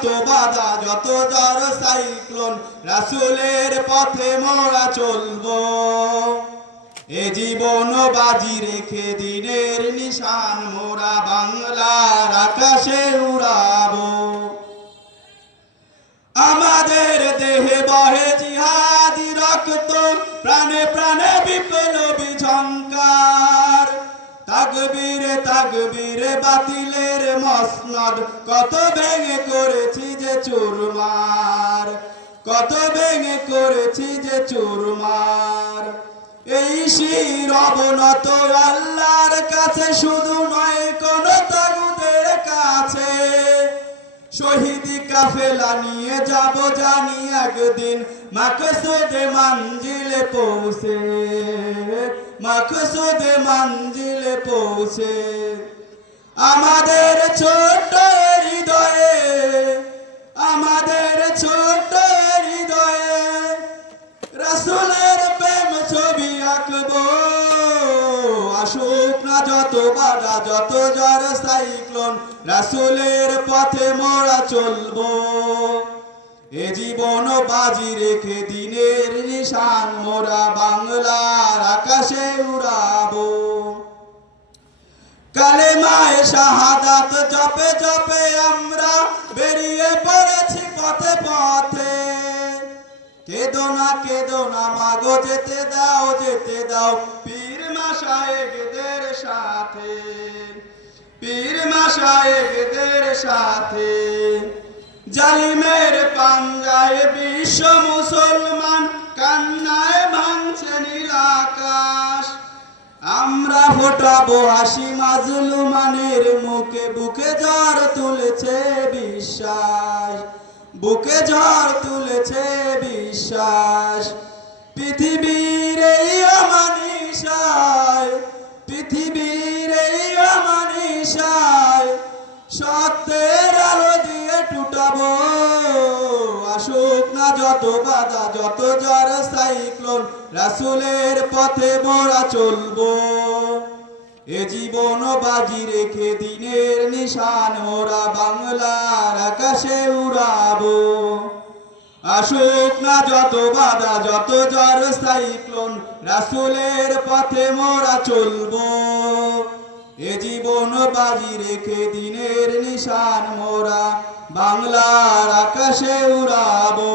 যত বাধা যত ঝড় সাইক্লোন রাসূলের পথে মোরা চলবো এ জীবন বাজি রেখে দিনের নিশান মোরা বাংলার আকাশে উড়াবো আমাদের দেহে বহে জিহাদি রক্ত প্রাণে প্রাণে বিপ্লবী ঝংকার তাকবীরে তাকবীরে বাতিলের মসনদ কত ভেঙে করেছি যে চুরমার কত ভেঙে করেছি যে চুরমার এই শির অবনত আল্লাহর কাছে শুধু নয় কোন তাগুতের কাছে শহীদি কাফেলা নিয়ে যাব জানি একদিন মাকসুদে মঞ্জিলে পৌঁছে মাকসুদে মঞ্জিলে পৌঁছে আমাদের ছোট হৃদয়ে আমাদের ছোট হৃদয়ে রাসূলের প্রেম ছবি আঁকবো আসুক না যত বাধা যত ঝড় সাইক্লোন রাসূলের পথে মোরা চলবো এ জীবন বাজি রেখে দিনের নিশান মোরা বাংলার আকাশে উড়াবো কালেমায়ে শাহাদাত জপে জপে আমরা বেরিয়ে পড়েছি পথে পথে কেদো না মাগো যেতে দাও পীর মাশায়েখদের সাথে পীর মাশায়েখদের সাথে জালিমের পাঞ্জায় বিশ্ব মুসলমান কান্নায় ভাঙছে নীল আকাশ আমরা ফোটাবো হাসি মাজলুমানের মুখে বুকে ঝড় তুলেছে বিশ্বাস বুকে ঝড় তুলেছে বিশ্বাস পৃথিবীর এই অমানিসায় পৃথিবীর এই অমানিসায় সত্যের আলো দিয়ে টুটাবো আসুক না যত বাধা যত ঝড় সাইক্লোন রাসূলের পথে মোরা চলবো এ জীবন বাজি রেখে দিনের নিশান মোরা বাংলার আকাশে উড়াবো আসুক না যত বাধা যত ঝড় সাইক্লোন রাসূলের পথে মোরা চলবো এ জীবন বাজি রেখে দিনের নিশান মোরা বাংলার আকাশে উড়াবো।